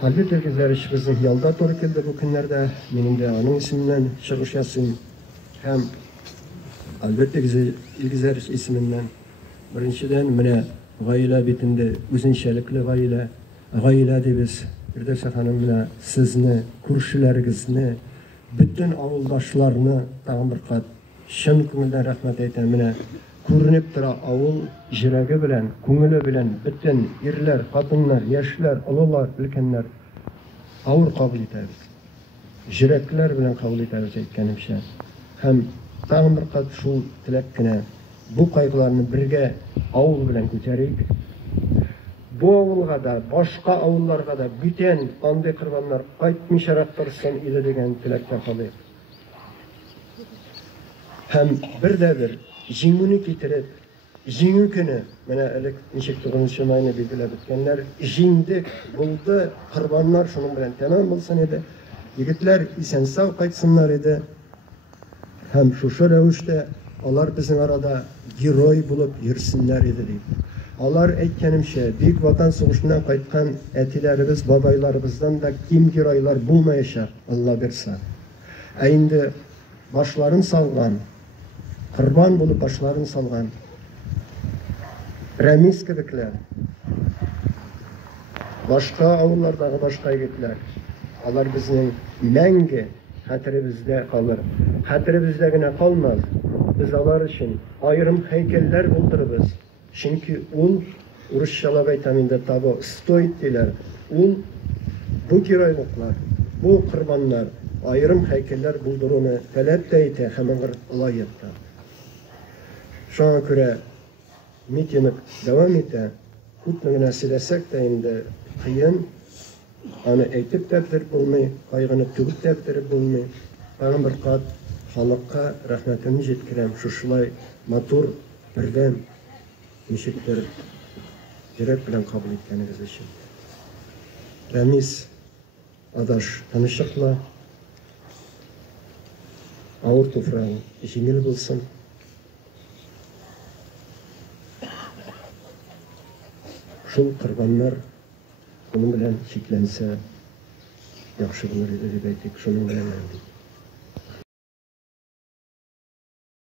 Halbuki güzel bizim yolda doğru geldi bu günlerde. Benim de onun isminden çıkış yazayım. Hem elbette güzel isminden. Birinciden mene gaile bitinde üzünçelikli gaile de biz bir de hanım mene sizni, kurşularınızı, bütün avuldaşlarını tağın bir kat şın көңілден rahmet eyten mene көрініп тұра авыл жүрегі білән, көңілі білән, bütün ирләр, қатынлар, яшьләр, олылар, өлкәннәр авыр кабул итәбез. Жүрәкләр белән кабул итәбез әйткәнемчә. Һәм тагын бер кат шул теләк кенә bu кайгыларны бергә авыл белән күтәрик. Bu авылга да, башка авылларга да бүтән андый корбаннар кайтмыйчарак торсын иде дигән теләктә калыйк. Һәм бер җиңүне китереп, җиңү көне, менә элек ничек 9 майны билгеләп үткәннәр, җиңдек, булды, корбаннар шуның белән тәмам булсын иде. Егетләр исән-сау кайтсыннар иде. Һәм шушы рәвештә алар безнең арада герой булып йөрсеннәр иде дип. Алар әйткәнемчә, бик ватан сугышыннан кайткан әтиләребез, бабайларыбыздан да ким геройлар булмаячак, Алла бирсә. Ә инде башларын салган, корбан булып башларын салган Рәмис кебекләр, башка авыллардагы башка егетләр, алар безнең мәңге хәтеребездә калыр. Хәтеребездә генә калмас. Biz алар өчен айрым һәйкәлләр булдырабыз. Чөнки ул урысчалап әйтәм инде того стоит диләр. Ул бу геройлыклар, бу корбаннар айрым һәйкәлләр булдыруны таләп тә итә һәм лаек. Шуңа күрә митинг дәвам итә. Күпме генә сөйләсәк тә инде кыен. Аны әйтеп тә бетереп булмый, кайгыны түгеп тә бетереп булмый. Тагын бер кат халыкка рәхмәтемне җиткерәм. Шушылай матур бердәм ничектер йөрәк белән кабул иткәнегез өчен. Рәмис адаш тынычлыкла, авыр туфрагы җиңел булсын. Шул корбаннар onun белән чикләнсә яхшы булыр иде дип әйтик, шуның белән